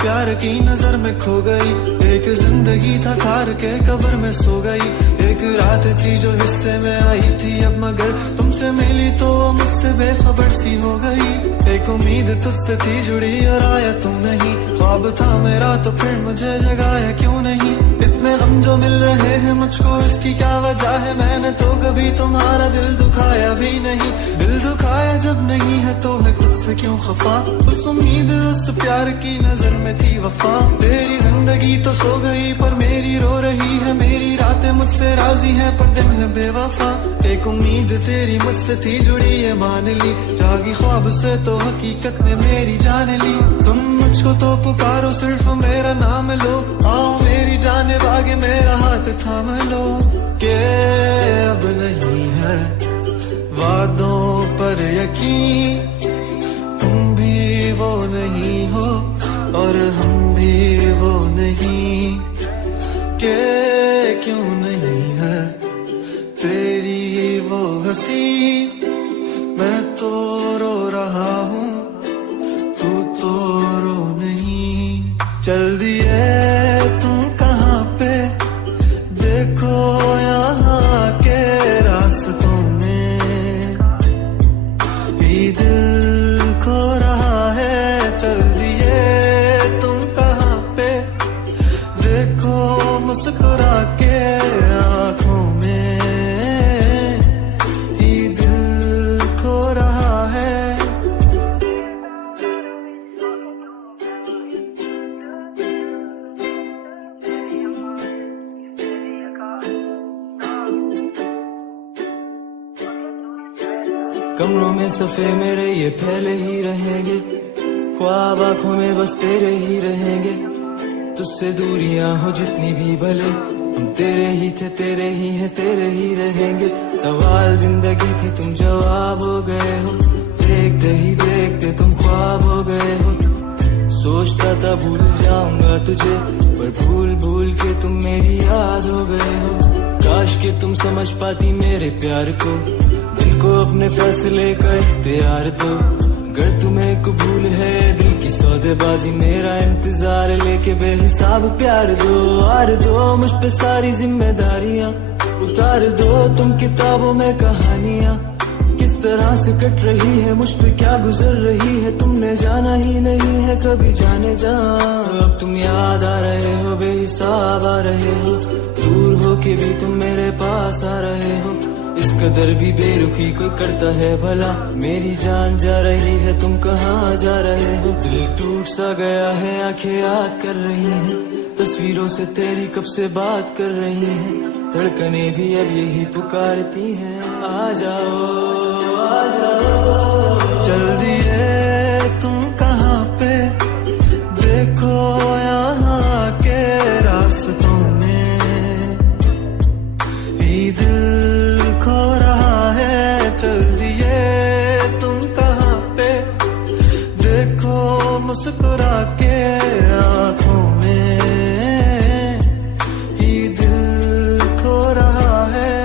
प्यार की नजर में खो गई। एक जिंदगी था खार के कब्र में सो गई। एक रात थी जो हिस्से में आई थी अब, मगर तुमसे मिली तो मुझसे बेखबर सी हो गई। एक उम्मीद तुझसे थी जुड़ी और आया तू नहीं। ख्वाब था मेरा तो फिर मुझे जगाया क्यों नहीं। इतने गम जो मिल रहे हैं मुझको, इसकी क्या वजह है। मैंने तो कभी तुम्हारा दिल दुखाया भी नहीं। दिल दुखाया जब नहीं है तो है खुद से क्यों खफा। उस उम्मीद उस प्यार की नजर में थी वफा। तेरी जिंदगी तो सो गई पर मेरी रो रही है। मेरी रातें मुझसे राजी है पर दिन है बेवफा। एक उम्मीद तेरी मुझसे थी जुड़ी ये मान ली। जागी ख्वाब से तो हकीकत ने मेरी जान ली। तुम मुझको तो पुकारो सिर्फ मेरा नाम लो। आओ मेरी जाने आगे मेरा हाथ थाम लो। के अब नहीं है वादों पर यकीन। तुम भी वो नहीं हो और हम भी वो नहीं। के क्यों नहीं है तेरी वो हंसी। मैं तो रो रहा हूँ तू तो रो नहीं। चल दिए तुम कहाँ पे देखो यहाँ के रास्तों में भी दिल खो रहा है। चल दिए तुम कहाँ पे देखो मुस्कुरा के आँखों में ही दिल खो रहा है। कमरों में सफे मेरे ये फैले ही रहेंगे। ख्वाब आंखों में बस तेरे ही रहेंगे। तुझसे दूरियां हो जितनी भी भले, हम तेरे ही थे तेरे ही हैं तेरे ही रहेंगे। सवाल जिंदगी थी तुम जवाब हो गए हो। देखते ही देखते तुम ख्वाब हो गए हो। सोचता था भूल जाऊंगा तुझे पर भूल भूल के तुम मेरी याद हो गए हो। काश के तुम समझ पाती मेरे प्यार को। दिल को अपने फैसले का इख्तियार दो। अगर तुम्हें कबूल है दिल की सौदेबाजी, मेरा इंतजार लेके बेहिसाब प्यार दो। आर दो मुझ पे सारी जिम्मेदारियां, उतार दो तुम किताबों में कहानियां। किस तरह से कट रही है मुझ पे क्या गुजर रही है, तुमने जाना ही नहीं है कभी जाने जा। अब तुम याद आ रहे हो बेहिसाब आ रहे हो। दूर हो के भी तुम मेरे पास आ रहे हो। इस कदर भी बेरुखी कोई करता है भला। मेरी जान जा रही है तुम कहाँ जा रहे हो। दिल टूट सा गया है आंखें याद कर रही हैं। तस्वीरों से तेरी कब से बात कर रही हैं। धड़कने भी अब यही पुकारती हैं, आ जाओ आ जाओ। चल दिए तुम कहाँ पे देखो यहाँ के रास्तों में भी दिल खो रहा है। चल दिए तुम कहाँ पे देखो मुस्कुरा के आँखों